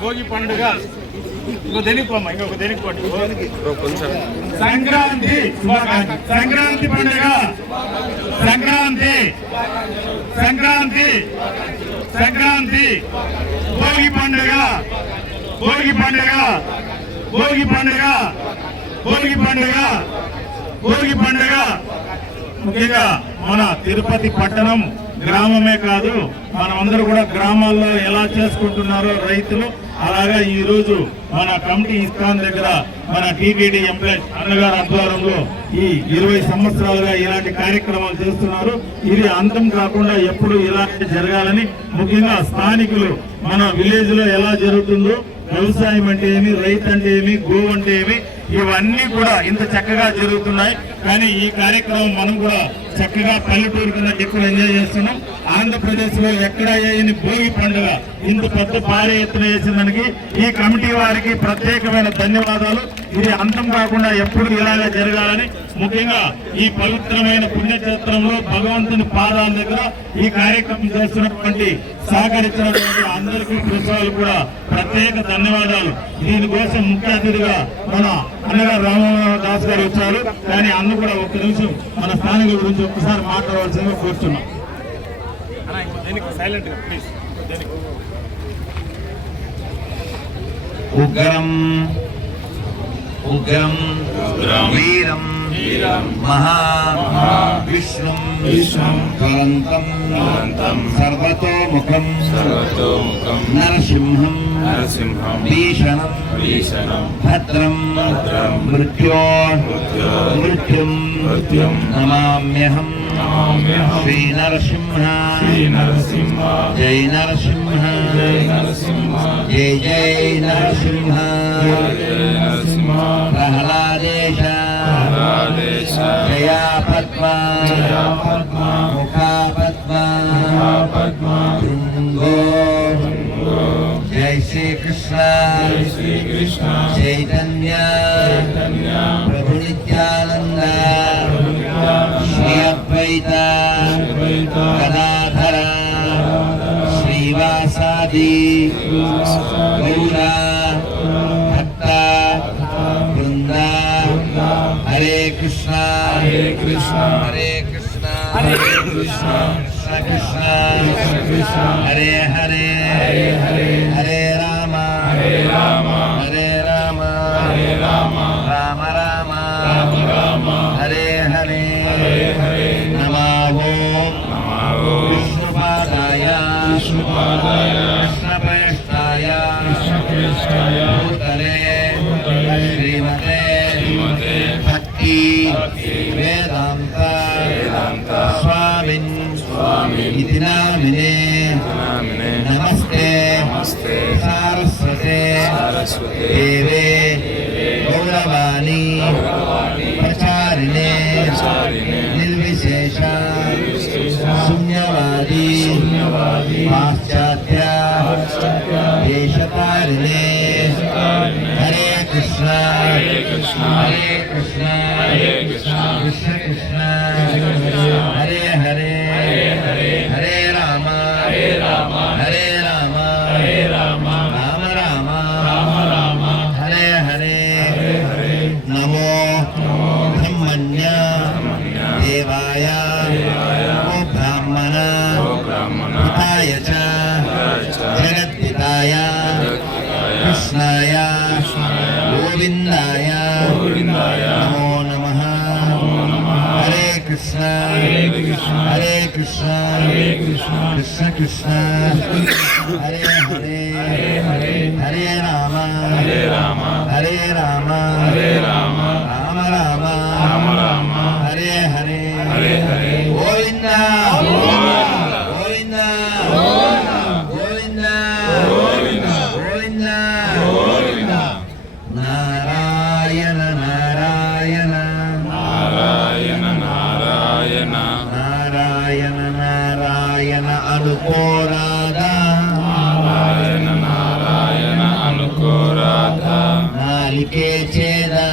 భోగి పండుగ ఇంకొక దేనికోండి సంక్రాంతి సంక్రాంతి పండుగ సంక్రాంతి సంక్రాంతి సంక్రాంతి భోగి పండుగ భోగి పండుగ భోగి పండుగ భోగి పండుగ భోగి పండుగ ముఖ్యంగా మన తిరుపతి పట్టణం గ్రామమే కాదు, మనమందరూ కూడా గ్రామాల్లో ఎలా చేసుకుంటున్నారో రైతులు అలాగా ఈ రోజు మన కమిటీ ఇస్కాన్ దగ్గర మన టీటీడీ ఎంప్లాయీస్ అన్నగారి ఆధ్వర్యంలో ఈ 20 సంవత్సరాలుగా ఇలాంటి కార్యక్రమాలు చేస్తున్నారు. ఇది అంతం కాకుండా ఎప్పుడు ఇలాంటి జరగాలని, ముఖ్యంగా స్థానికులు మన విలేజ్ లో ఎలా జరుగుతుందో, వ్యవసాయం అంటే ఏమి, రైతు అంటే ఏమి, గోవు అంటే ఏమి, ఇవన్నీ కూడా ఇంత చక్కగా జరుగుతున్నాయి. కానీ ఈ కార్యక్రమం మనం కూడా చక్కగా పల్లెటూరు కింద ఎక్కువ ఎంజాయ్ చేస్తున్నాం. ఆంధ్రప్రదేశ్ లో ఎక్కడ వేయని భోగి పండుగ ఇంత పెద్ద భారీ ఎత్తున వేసిందానికి ఈ కమిటీ వారికి ప్రత్యేకమైన ధన్యవాదాలు. ఇది అంతం కాకుండా ఎప్పుడు ఇలాగే జరగాలని, ముఖ్యంగా ఈ పవిత్రమైన పుణ్యక్షేత్రంలో భగవంతుని పాదాల దగ్గర ఈ కార్యక్రమం చేస్తున్నటువంటి సహకరించినటువంటి అందరికీ కృషి కూడా ప్రత్యేక ధన్యవాదాలు. దీనికోసం ముఖ్య అతిథిగా మన అన్నగారు రామదాస్ గారు వచ్చారు. కానీ అన్న కూడా ఒక్క నిమిషం మన స్థానికుల గురించి ఒక్కసారి మాట్లాడవలసిందిగా కూర్చున్నాం. ఉగ్రం ఉగ్రం వీరం మహా విష్ణుం జ్వలంతం సర్వతోముఖం నరసింహం భీషణం భద్రం మృత్యుం నమామ్యహం శ్రీ నరసింహ జై నరసింహ జై జై నరసింహ ప్రహ్లాదేశ జయా పద్మ ముఖా పద్మ భృంగో జై శ్రీకృష్ణ చైతన్య ప్రభు నిత్యానంద శ్రీ అద్వైత గదాధర శ్రీవాసాది గౌర భక్త బృంద హరే కృష్ణ హరే కృష్ణ హరే కృష్ణ కృష్ణ కృష్ణ హరే హరే హరే రామ హరే రామ రామ రామ హరే హరే నమో విష్ణుపాదాయ కృష్ణపృష్ఠాయ భూతలే శ్రీమతే భక్తి వేదాంత స్వామిన్ ఇతి నామినే నమస్తే సారస్వతే దేవే గౌరవాణి ప్రచారిణే నిర్విశేష శూన్యవాది పాశ్చాత్య దేశకారిణే హరే కృష్ణ హరే కృష్ణ కృష్ణ కృష్ణ హరే హరే హరే రామ హరే రామ రామ రామ హరే హరే నమో బ్రహ్మణ్య దేవాయ ఓ బ్రాహ్మణ పితాయ చ జగద్పితాయ కృష్ణాయ గోవిందాయ నమో నమః హరే కృష్ణ హరే కృష్ణ కృష్ణ కృష్ణ హరే హరే హరే రామ హరే రామ రామ రామ హరే హరే గోవింద గోవింద గోవింద గోవింద నారాయణ నారాయణ నారాయణ నారాయణ అనుకోరాధా నాలికే చేదా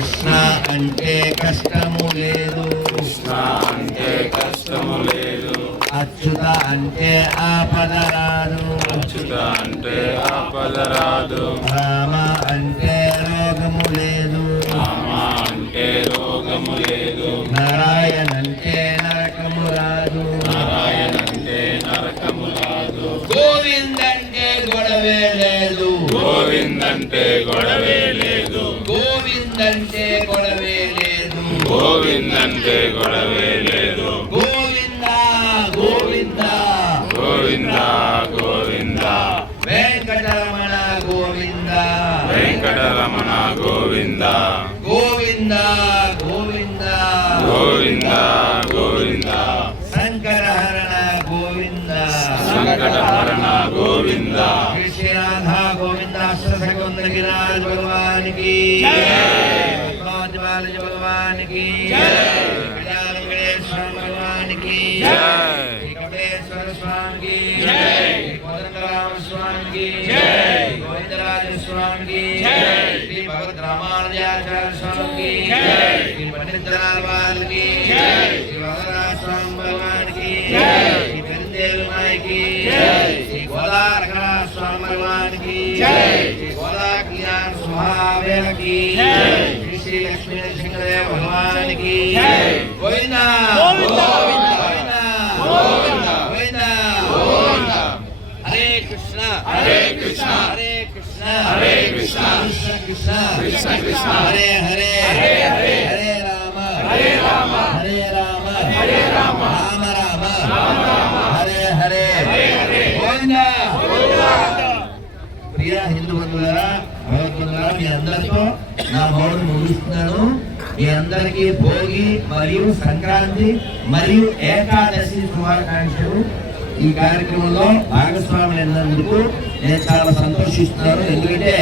కృష్ణ అంటే కష్టము లేదు, అంటే కష్టము లేదు, అచ్యుత అంటే ఆపద రాదు, అచ్యుత అంటే ఆపద రాదు, రామ అంటే రోగము లేదు, రామ అంటే రోగము లేదు, నారాయణ అంటే నరకము రాదు, నారాయణ అంటే నరకము రాదు, గోవింద్ అంటే గొడవే లేదు, గోవింద్ అంటే గొడవే లేదు, గోవింద్ అంటే గొడవే లేదు, గోవింద్ అంటే గొడవే లేదు, గోవింద గోవింద గోవింద గోవింద వెంకటరమణ గోవింద వెంకటరమణ గోవింద గోవింద గోవింద గోవింద గోవింద శంకరహరణ గోవింద సంకటహరణ గోవింద శ్రీనాథ గోవింద గిరిరాజ్ భగవానికి పద్మావతి భగవానికి వెంకటేశ్వర భగవానికి వెంకటేశ్వర స్వామికి కోదండరామ స్వామికి గోవిందరాజ స్వామికి శ్రీ భగవద్ రామానుజాచార్య స్వామికి శ్రీ పండితరాల వారికి శ్రీ వరదరాజ స్వామి భగవానికి శ్రీ పెరుందేవి మాయకి శ్రీ గోదారకర స్వామి భగవానికి శ్రీ గోదా కళ్యాణ స్వామికి శ్రీ శ్రీ లక్ష్మీ నరసింహదేవ భగవానికి గోవింద గోవింద గోవింద గోవింద గోవింద హరే కృష్ణ హరే కృష్ణ హరే కృష్ణ హరే కృష్ణ కృష్ణ కృష్ణ కృష్ణ కృష్ణ హరే హరే హరే హరే హరే రామ హరే రామ హరే రామ హరే రామ రామ రామ రామ రామ హరే హరే హరే హరే గోవింద గోవింద. ప్రియ హిందూ బంధువులారా, భగవద్బంధువులారా, మీ అందరితో నా మౌనం ముగిస్తున్నాను. మీ అందరికీ భోగి మరియు సంక్రాంతి మరియు ఏకాదశి శుభాకాంక్షలు. ఈ కార్యక్రమంలో భాగస్వామి అయినందుకు నేను చాలా సంతోషిస్తున్నాను. ఎందుకంటే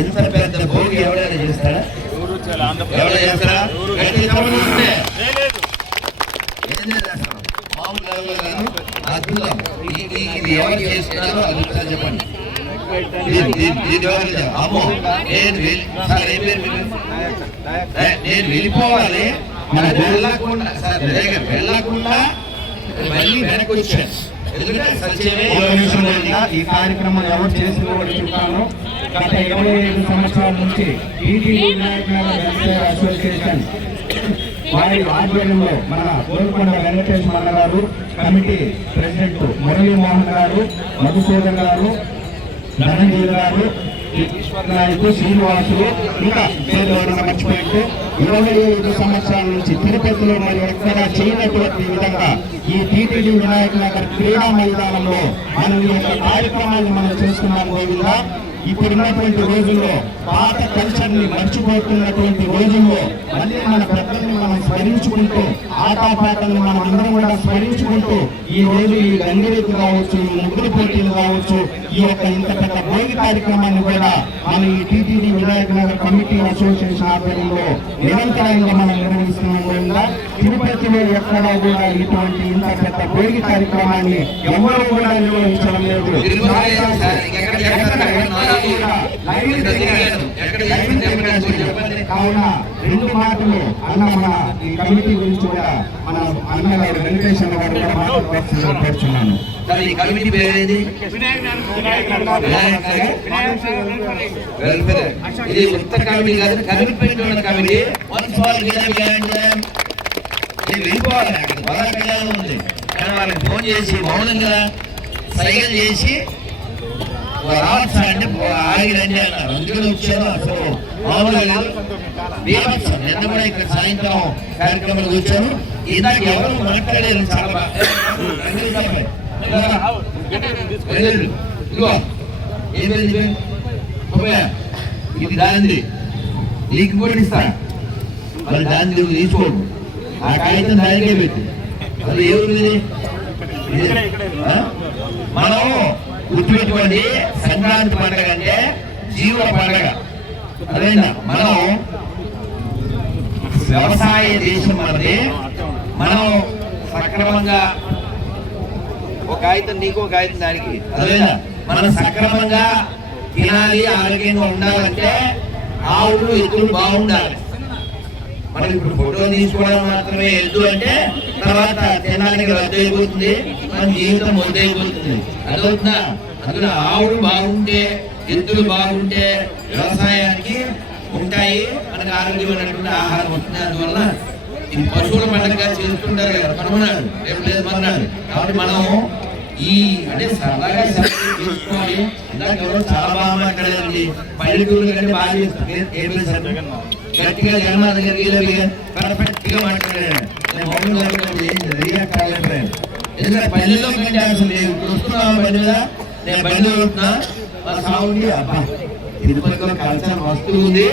ఎంత పెద్ద భోగి ఎవరైనా చేస్తాడా? ఎవరైనా చేస్తారా? గట్టిగా చెప్పండి. ఏంటంటే చేస్తాం మామూలు ఎవరు కాదు, అద్భుతం. ఇది ఎవరు చేస్తున్నారో అద్భుతం చెప్పండి. అమ్మో నేను నేను వెళ్ళిపోవాలి, మన వెళ్ళకుండా సార్ వెళ్ళకుండా మళ్ళీ వెనక్కి వచ్చాను. ఎందుకంటే సత్యమే ఈ కార్యక్రమం ఎవరు చేసుకోవాలని చెప్తాను. గత 25 సంవత్సరాల నుంచి TTD Vinayaka Nagar welfare association వారి ఆధ్వర్యంలో మన గోల్కొండ వెంకటేశ్వర గారు, కమిటీ ప్రెసిడెంట్ మురళీమోహన్ గారు, మధుసూదన్ గారు, ధనంజయ్ గారు, ఈశ్వర్ నాయకు, శ్రీనివాసులు, ఇంకా పేదవాళ్ళని మర్చిపోయింటూ 25 సంవత్సరాల నుంచి తిరుపతిలో మరి ఎక్కడ చేయనటువంటి విధంగా ఈ టీటీడీ వినాయక నగర్ క్రీడా మైదానంలో మనం ఈ యొక్క కార్యక్రమాన్ని మనం చేస్తున్నాం. గోవిందా, ఇప్పుడున్నటువంటి రోజుల్లో పాత కల్చర్ ని మర్చిపోతున్నటువంటి రోజుల్లో మళ్ళీ మన పెద్దల్ని మనం స్మరించుకుంటూ ఆటపాటలను మనం అందరం కూడా స్మరించుకుంటూ ఈ రోజు ఈ గంగిరెద్దు కావచ్చు, ఈ ముగ్గురు పోటీలు కావచ్చు, ఈ యొక్క ఇంత పెద్ద భోగి కార్యక్రమాన్ని కూడా మన ఈ TTD Vinayaka Nagar committee association ఆధ్వర్యంలో నిరంతరంగా మనం నిర్వహిస్తున్నాం. కూడా తిరుపతిలో ఎక్కడా కూడా ఇటువంటి ఇంత పెద్ద భోగి కార్యక్రమాన్ని ఎవరు కూడా నిర్వహించడం లేదు. కావున 2 మాటలు అన్న మన ఈ కమిటీ గురించి కూడా మన అన్నగారు వెంకటేశ్వర గారు కూడా మాట్లాడుతున్నాను. ఈ కమిటీ పేరేది? వెల్ఫేర్. ఇది ఉత్తర కమిటీ కాదు, కమిట్మెంట్ ఉన్న కమిటీ. నేను వెళ్ళిపోవాలి, అక్కడ బాగా కళ్యాణం ఉంది, కానీ వాళ్ళకి ఫోన్ చేసి మౌనంగా సైగలు చేసి రావచ్చు అంటే ఆగిరండి అన్నారు. అందుకని వచ్చాను. అసలు మామూలుగా లేదు, బీభత్సం. నిన్న కూడా ఇక్కడ సాయంత్రం కార్యక్రమాలకు వచ్చాను. ఇందాక ఎవరు మాట్లాడలేదు. చాలా బాగా ఇదిగో ఏమైంది? ఇది దాంది, నీకు కూడా ఇస్తా. మరి దాన్ని నువ్వు తీసుకోడు, ఆ కాగితం దానికే పెట్టి. అది ఎవరు మనం గుర్తుపెట్టుకోండి, సంక్రాంతి పండుగ అంటే జీవుల పండుగ. అదేనా, మనం వ్యవసాయ దేశం మనది. మనం సక్రమంగా ఒక కాగితం నీకు, ఒక కాగితం దానికి. అదేనా, మనం సక్రమంగా తినాలి, ఆరోగ్యంగా ఉండాలంటే ఆవులు ఎద్దులు బాగుండాలి. మనం ఇప్పుడు ఫోటో తీసుకోవడం మాత్రమే ఎద్దు అంటే తర్వాత తినడానికి రద్దు అయిపోతుంది, మన జీవితం మొదలైపోతుంది. అదవుతుందా? అందులో ఆవులు బాగుంటే, ఎద్దులు బాగుంటే వ్యవసాయానికి ఉంటాయి, మనకు ఆరోగ్యమైనటువంటి ఆహారం వస్తుంది. అందువల్ల ఈ పశువుల పండుగగా చేస్తుంటారు కదా, మనమన్నాడు రేపు లేదు మన్నాడు. కాబట్టి మనం ఈ అంటే సరదాగా చేసుకోవాలి. ఇందాక ఎవరో చాలా బాగా మాట్లాడారండి, పల్లెటూరు కంటే బాగా చేస్తారు, గట్టిగా జగన్మాత గారికి పర్ఫెక్ట్ గా మాట్లాడారు. ఎందుకంటే పల్లెల్లో కంటే అసలు నేను చూస్తున్నాను బండి మీద, నేను బండి చూస్తున్నా సాగుంది, అబ్బా తిరుపతిలో కల్చర్ వస్తువు ఉంది,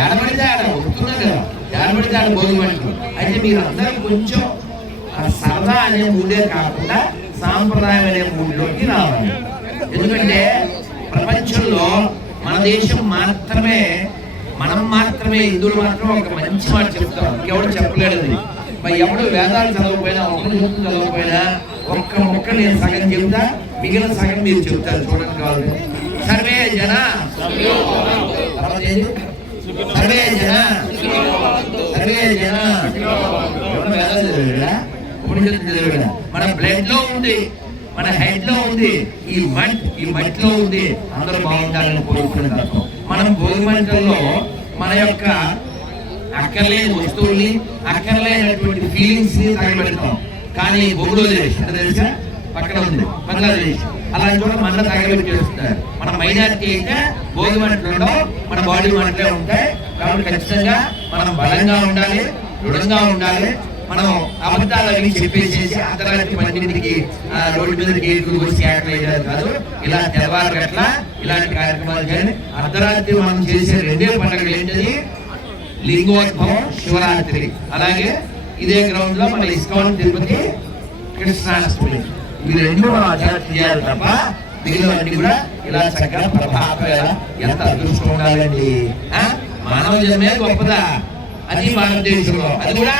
ఏడబడితే ఆడ వస్తున్నా కదా, ఏడబడితే ఆడ భోగిమంటారు. అయితే మీరు అందరూ కొంచెం సరదా అనే మూడే కాకుండా సాంప్రదాయం అనే మూడులోకి రావాలి. ఎందుకంటే ప్రపంచంలో మన దేశం మాత్రమే, మనం మాత్రమే, హిందువులు మాత్రమే ఒక మంచి మాట చెప్తాం, ఇంకెవరు చెప్పలేడు. మరి ఎవడు వేదాలు చదవకపోయినా, ఒకరు ముక్కు చదవకపోయినా ఒక్క మొక్క నేను సగం చెబుతా, మిగిలిన సగం మీరు చెబుతారు. చూడండి కావాలి. సర్వే జన సర్వే జన సర్వే జన మన బ్లడ్ లో ఉంది, మన హెడ్ లో ఉంది, ఈ మట్టిలో ఉంది. అందరూ బాగుండాలని కోరుకునే తత్వం. మనం భోగిమంటల్లో మన యొక్క అక్కర్లేని వస్తువుల్ని, అక్కర్లేనటువంటి ఫీలింగ్స్ ని తగలబెడతాం. కానీ బంగ్లాదేశ్ అంటే తెలుసా, పక్కన ఉంది బంగ్లాదేశ్, అలాంటి చోట మంట తగలబెట్టేస్తున్నారు. మన మైనారిటీ అయితే భోగి మంటల్లో మన బాడీ మంటలే ఉంటాయి. కాబట్టి ఖచ్చితంగా మనం బలంగా ఉండాలి, దృఢంగా ఉండాలి. మనం అబద్ధాలు అవి చెప్పేసేసి అర్ధరాత్రి 12కి రోడ్డు మీద గేట్లు వచ్చి వేయడం కాదు. ఇలా తెల్లవారు గట్ల ఇలాంటి కార్యక్రమాలు చేయాలి. అర్ధరాత్రి మనం చేసే రెండే పండుగలు ఏంటది? లింగోద్భవం, శివరాత్రి. అలాగే ఇదే గ్రౌండ్ లో మన ఇస్కాన్ తిరుపతి కృష్ణాష్టమి, ఈ రెండు మనం ఆచరణ చేయాలి తప్ప మిగిలినవన్నీ కూడా ఇలా చక్కగా ప్రభావం. ఎంత అదృష్టం ఉండాలండి. మానవ జన్మే గొప్పదా, అది భారతదేశంలో. అది కూడా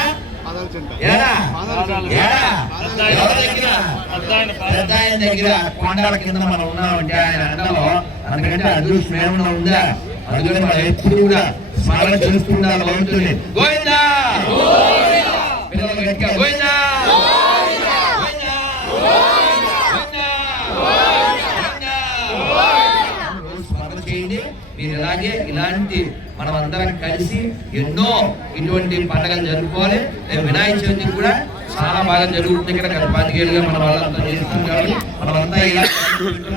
పెద్ద ఆయన దగ్గర కొండల కింద మనం ఉన్నామంటే ఆయన అండలో అందుకంటే అదృష్టం ఏమన్నా ఉందా? అందుకని మనం ఎప్పుడు కూడా స్మరణ చేస్తుండాలి భగవంతుడిని. గోవిందా పిల్లలు గట్టిగా గోవిందా స్మరణ చేయండి. మీరు ఇలాగే ఇలాంటి మనం అందరం కలిసి ఎన్నో ఇటువంటి పండుగలు జరుపుకోవాలి. వినాయక చవితి కూడా చాలా బాగా జరుగుతుంది. ఇక్కడ గత 5 ఏళ్ళుగా మన వాళ్ళంతా చేస్తాం కాబట్టి మనమంతా ఇలా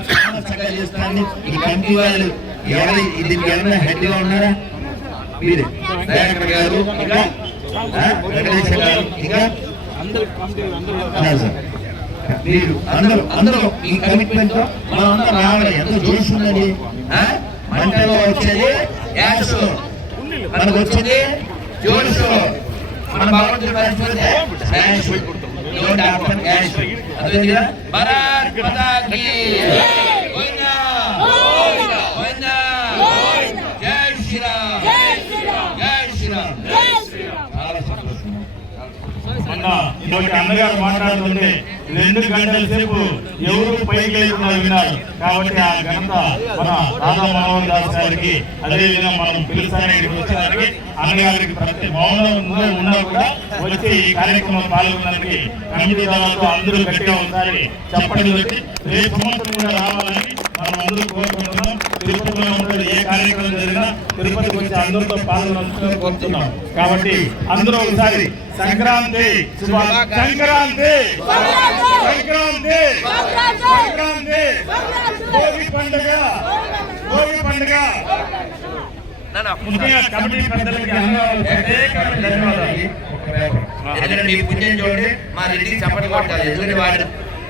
చాలా చక్కగా చేస్తామండి. ఈ కమిటీ వాళ్ళు ఎవరు ఇది ఎవరైనా హెడ్ గా ఉన్నారా? మీరే దయాకర్ గారు, ఇంకా వెంకటేశ్వర గారు, ఇంకా మీరు అందరూ ఈ కమిట్మెంట్ తో మనం అంతా రావాలి. ఎంతో జోష్ ఉందండి. మంటలో వచ్చేది యాష్, మనకు వచ్చేది జోష్. మన భగవంతుడి పరిస్థితి భారత్ మాతా కీ గోవిందా గోవిందా, జై శ్రీరామ్, జై శ్రీరామ్. ఇటువంటి అన్నగారు మాట్లాడుతుంటే 2 గంటల సేపు ఎవరు పైకి లేకుండా విన్నారు. కాబట్టి ఆ ఘనత మన రాధా మనోహర్ దాస్ గారికి, అదేవిధంగా మనం పిలుస్తానికి వచ్చేదానికి అన్నగారికి ప్రతి మౌనంలో ఉన్నా కూడా వచ్చి ఈ కార్యక్రమం పాల్గొనడానికి కమిటీ దాదాపు అందరూ గట్టిగా ఒకసారి చెప్పండి. వచ్చి రేపు సంవత్సరం కూడా రావాలని మనం అందరూ కోరుకుంటున్నాం. తిరుపతిలో ఉంటుంది ఏ కార్యక్రమం జరిగినా తిరుపతికి వచ్చి అందరితో పాల్గొనాలని కోరుతున్నాం. కాబట్టి అందరూ ఒకసారి సంక్రాంతి సంక్రాంతి సంక్రాంతి సంక్రాంతి భోగి పండుగ భోగి పండుగ. ముఖ్యంగా కమిటీ పెద్దలకి ఎందుకంటే మీ పుణ్యం చూడండి, మా రెడ్డికి చప్పట్లు కొట్టాలి. ఎందుకంటే వాడు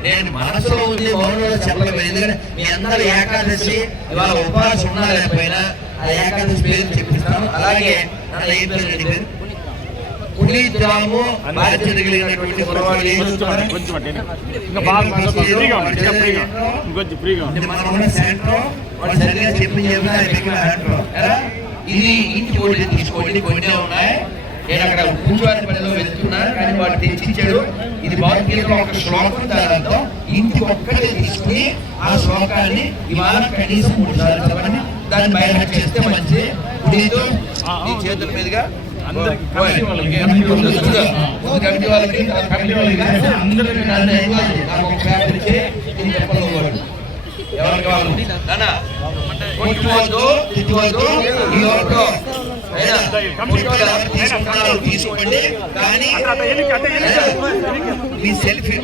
నేను మనసులో ఉంది మౌనంలో చెప్పలేదు. ఎందుకంటే మీ అందరూ ఏకాదశి ఇవాళ ఉపవాసం ఉన్నా లేకపోయినా ఆ ఏకాదశి పేరు చెప్పిస్తాను. అలాగే నన్ను ఏ పేరు రెడ్డి పునీత్ రాము బాధ్యత కలిగినటువంటి కురవాళ్ళు ఏం చూస్తున్నారు? ఇది ఇంటి ఓడి తీసుకోండి, కొన్ని ఉన్నాయి. నేను అక్కడ పూజారిపల్లిలో వెళ్తున్నాను, కానీ వాడు తెచ్చిచ్చాడు. ఇది భగవద్గీతలో ఒక శ్లోకం, దానితో ఇంటికి ఒక్కటే తీసుకుని ఆ శ్లోకాన్ని ఇవాళ కనీసం 3 సార్లు చదవండి. దాన్ని బయట చేస్తే మంచిది. పునీతు ఈ చేతుల మీదుగా కమిటీ వాళ్ళకి అందరికి నాకు ఒక పేపర్ ఇచ్చి ఇది చెప్పలేదు. ఎవరు కావాలి నాన్న కొట్టుకోవద్దు, తిట్టుకోవద్దు. ఈ ఓటు అయినా తీసుకుంటారు తీసుకోండి, కానీ మీ సెల్ఫీ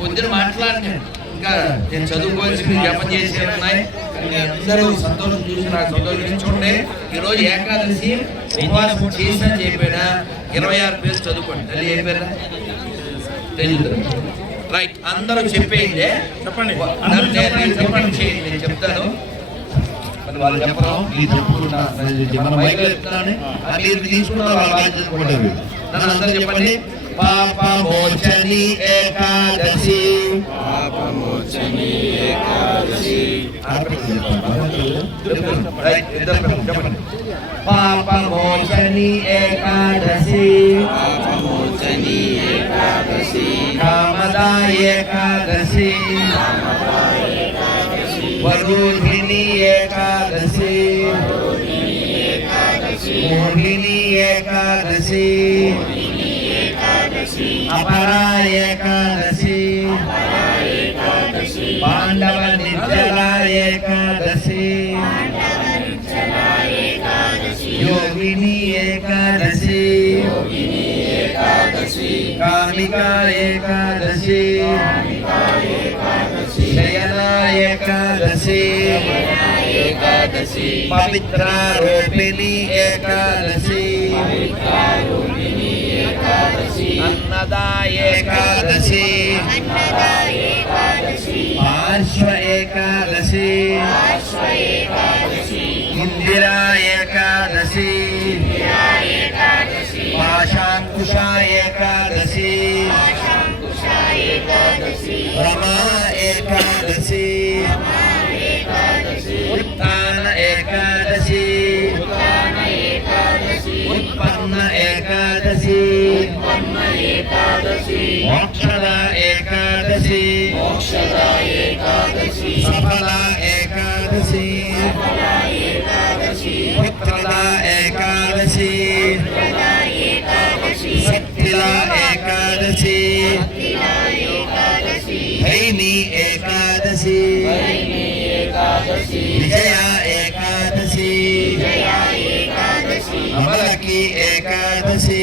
పొద్దున మాట్లాడి ఇంకా నేను చదువుకోవాల్సి జపం చేసి ఉన్నాయి. అందరూ సంతోషం చూసి నాకు సంతోషించుకోండి. ఈరోజు ఏకాదశి ఉపవాసం చేసిన చెప్పిన 26 పేరు చదువుకోండి. తల్లి ఏ పేరు తెలియదు. రైట్, అందరూ చెప్పేయండి. చెప్పండి, నేను చెప్తాను. వాళ్ళు చెప్పరు, మీరు చెప్పుకుంటా మన మైలో చెప్తాను. మీరు తీసుకున్న వాళ్ళ బాధ్యత కూడా నన్ను అందరూ చెప్పండి. పాపమోచని ఏకాదశి, పాపమోచని ఏకాదశి, పాపమోచని ఏకాదశి, పాపమోచని ఏకాదశి, కామదా ఏకాదశి, వరుధిని ఏకాదశి, మోహిని ఏకాదశి, అపరా ఏకాదశి, పాండవ నిర్జల ఏకాదశి, యోగిని ఏకాదశి, కామికా ఏకాదశి, శయన ఏకాదశి, పవిత్ర రూపిణి ఏకాదశి, అన్నదా ఏకాదశి, పార్శ్వ ఏకాదశి, ఇందిరా ఏకాదశి, పాశాంకుశ ఏకాదశి, రమా ఏకాదశి, ఉత్థాన ఏకాదశి, ఉత్పన్న ఏకాదశి, మోక్షద ఏకాదశి, సఫల ఏకాదశి, పుత్రద ఏకాదశి, శక్తిల ఏకాదశి, భైని ఏకాదశి, విజయ ఏకాదశి, అమలకి ఏకాదశి,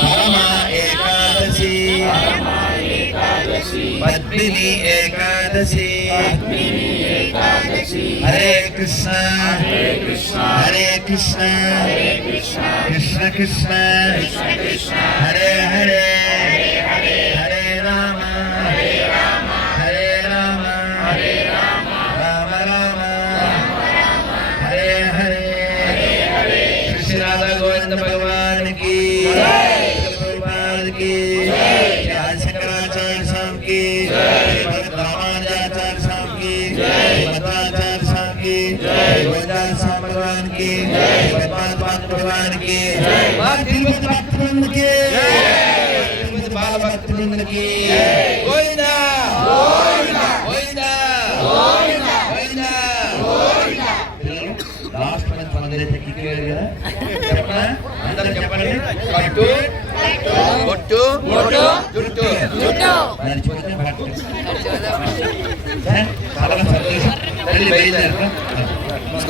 పరమ ఏకాదశి, పద్మిని ఏకాదశి, హరే కృష్ణ హరే కృష్ణ కృష్ణ కృష్ణ హరే హరే హరే రామ హరే రామ రామ రామ హరే హరే. శ్రీ రాధా గోవింద భగవాన్ కి की, शंकराचार्य साहब की, रामानुजाचार्य साहब की, मध्वाचार्य साहब की, गोविंदास स्वामी भगवान की, पद्मावत भगवान की, तिरुपति भक्तवृंद की, तिरुपति बाल भक्तवृंद की, गोविंदा गोविंदा गोविंदा गोविंदा गोविंदा. लास्ट में मंदिर से की కదా చెప్పనా అందరూ చెప్పండి. పట్టు బొట్టు జుట్టు మర్చిపోతే పట్టు చాలా సంతోషం. తల్లి బయలుదేరు.